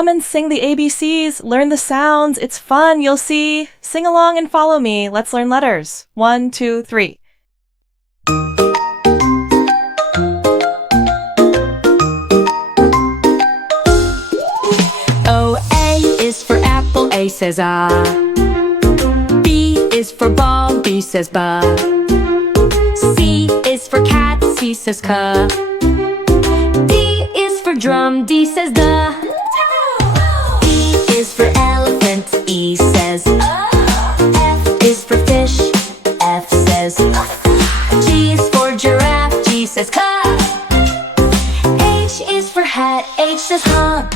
come and sing the ABCs, learn the sounds. It's fun, you'll see. Sing along and follow me. Let's learn letters. 1, 2, 3. Is for apple, A says ah. B is for ball, B says ba. C is for cat, C says ka. D is for drum, D says da. E is for elephant, E says F is for fish, F says G is for giraffe, G says ka. H is for hat, H says huh.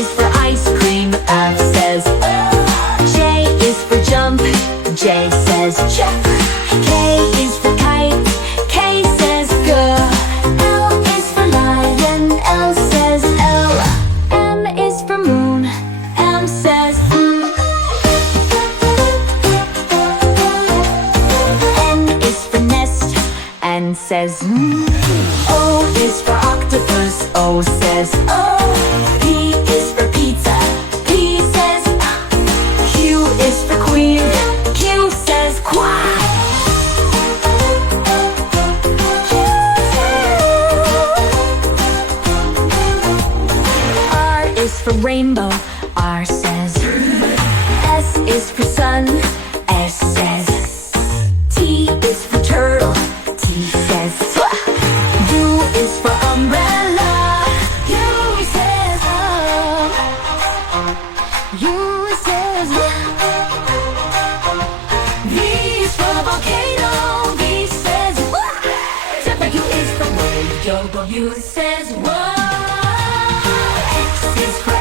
Is for ice cream, F says J is for jump, J says check. K is for kite, K says go. L is for lion, L says L. M is for moon, M says N is for nest, N says O is for octopus, O says oh. P is for pizza, P says Q is for queen, Q says quack. R is for rainbow, R says S is for sun, S says T is for turtle, T says U is for umbrella, U says U says V is for volcano, V says W is for wave, W says whoa. X is for